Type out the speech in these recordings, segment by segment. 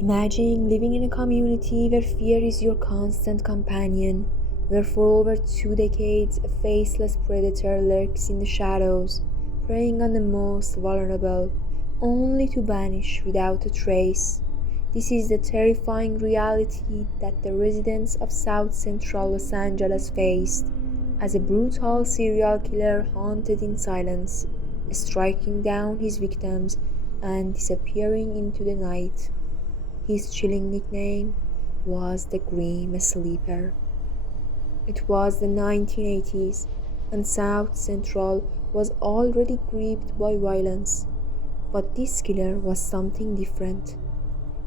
Imagine living in a community where fear is your constant companion, where for over 2 decades a faceless predator lurks in the shadows, preying on the most vulnerable, only to vanish without a trace. This is the terrifying reality that the residents of South Central Los Angeles faced, as a brutal serial killer haunted in silence, striking down his victims and disappearing into the night. His chilling nickname was the Grim Sleeper. It was the 1980s, and South Central was already gripped by violence. But this killer was something different.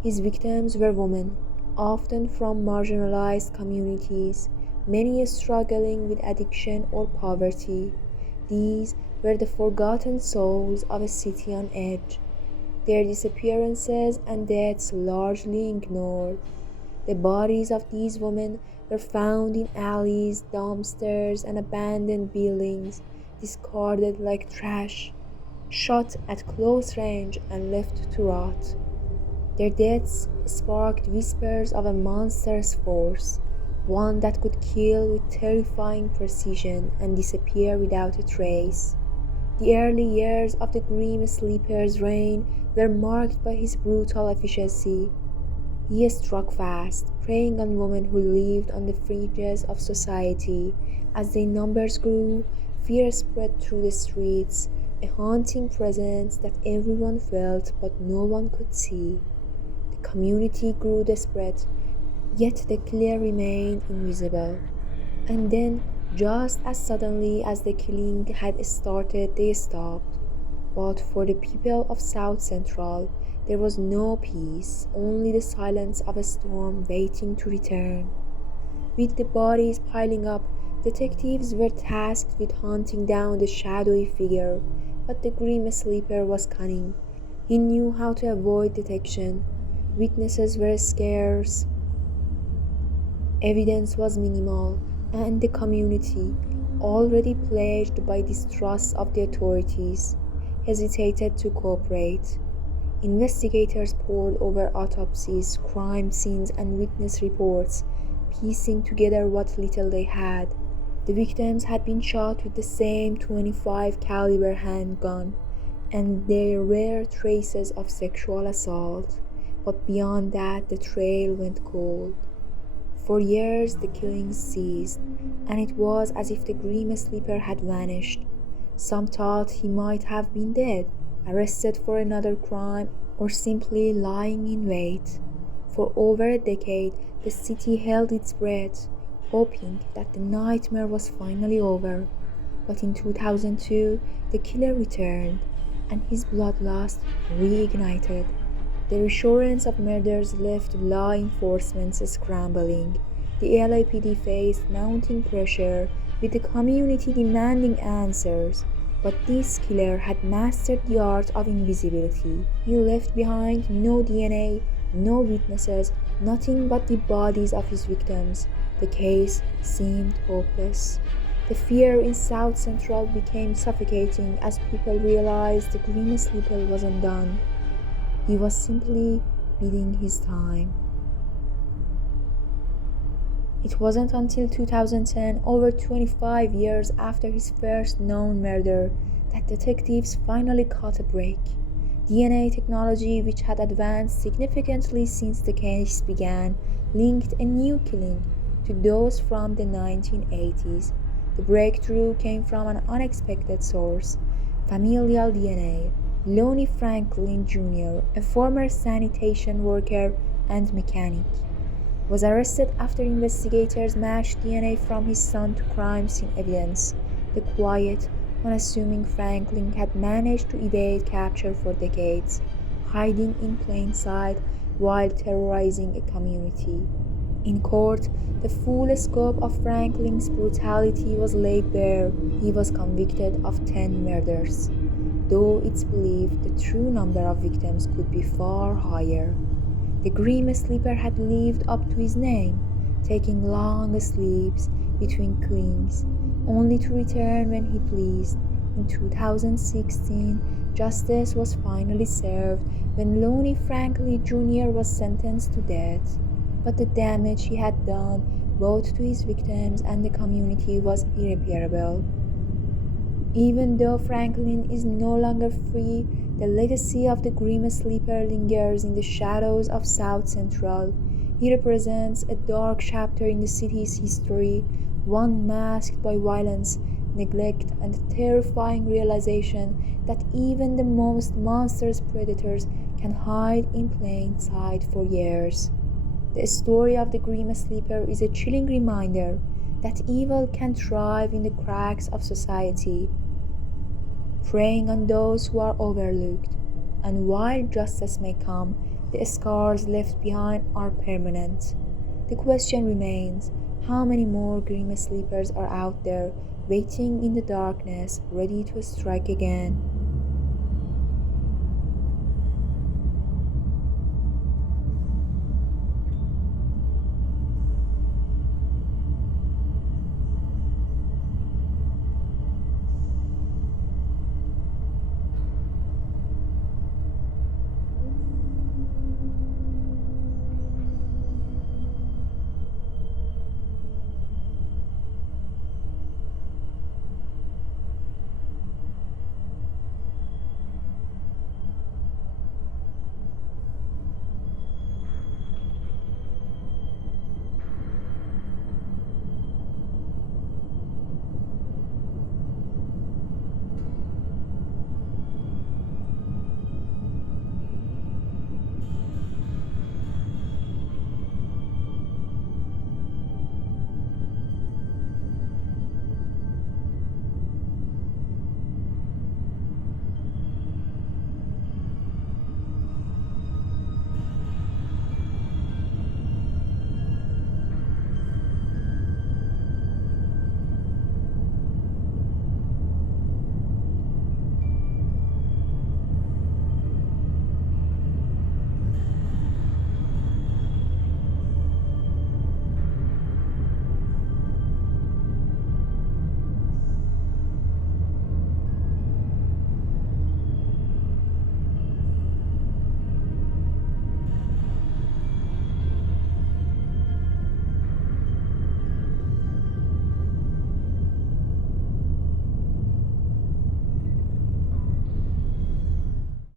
His victims were women, often from marginalized communities, many struggling with addiction or poverty. These were the forgotten souls of a city on edge, their disappearances and deaths largely ignored. The bodies of these women were found in alleys, dumpsters, and abandoned buildings, discarded like trash, shot at close range and left to rot. Their deaths sparked whispers of a monstrous force, one that could kill with terrifying precision and disappear without a trace. The early years of the Grim Sleeper's reign were marked by his brutal efficiency. He struck fast, preying on women who lived on the fringes of society. As their numbers grew, fear spread through the streets, a haunting presence that everyone felt but no one could see. The community grew desperate, yet the killer remained invisible. And then, just as suddenly as the killing had started, they stopped. But for the people of South Central, there was no peace, only the silence of a storm waiting to return. With the bodies piling up, detectives were tasked with hunting down the shadowy figure, but the grim sleeper was cunning. He knew how to avoid detection. Witnesses were scarce, evidence was minimal, and the community, already plagued by distrust of the authorities, hesitated to cooperate. Investigators pored over autopsies, crime scenes, and witness reports, piecing together what little they had. The victims had been shot with the same 25 caliber handgun, and there were traces of sexual assault, but beyond that the trail went cold. For years the killings ceased, and it was as if the grim sleeper had vanished. Some thought he might have been dead, arrested for another crime, or simply lying in wait. For over a decade, the city held its breath, hoping that the nightmare was finally over. But in 2002, the killer returned, and his bloodlust reignited. The resurgence of murders left law enforcement scrambling. The LAPD faced mounting pressure, with the community demanding answers. But this killer had mastered the art of invisibility. He left behind no DNA, no witnesses, nothing but the bodies of his victims. The case seemed hopeless. The fear in South Central became suffocating as people realized the Grim Sleeper wasn't done. He was simply biding his time. It wasn't until 2010, over 25 years after his first known murder, that detectives finally caught a break. DNA technology, which had advanced significantly since the case began, linked a new killing to those from the 1980s. The breakthrough came from an unexpected source: familial DNA. Lonnie Franklin Jr., a former sanitation worker and mechanic, was arrested after investigators matched DNA from his son to crime scene evidence. The quiet, unassuming Franklin had managed to evade capture for decades, hiding in plain sight while terrorizing a community. In court, the full scope of Franklin's brutality was laid bare. He was convicted of 10 murders, though it's believed the true number of victims could be far higher. The Grim Sleeper had lived up to his name, taking long sleeps between killings, only to return when he pleased. In 2016, Justice was finally served when Lonnie Franklin Jr. was sentenced to death, but the damage he had done both to his victims and the community was irreparable. Even though Franklin is no longer free, the legacy of the Grim Sleeper lingers in the shadows of South Central. He represents a dark chapter in the city's history, one masked by violence, neglect, and the terrifying realization that even the most monstrous predators can hide in plain sight for years. The story of the Grim Sleeper is a chilling reminder that evil can thrive in the cracks of society, preying on those who are overlooked. And while justice may come, the scars left behind are permanent. The question remains, how many more grim sleepers are out there, waiting in the darkness, ready to strike again?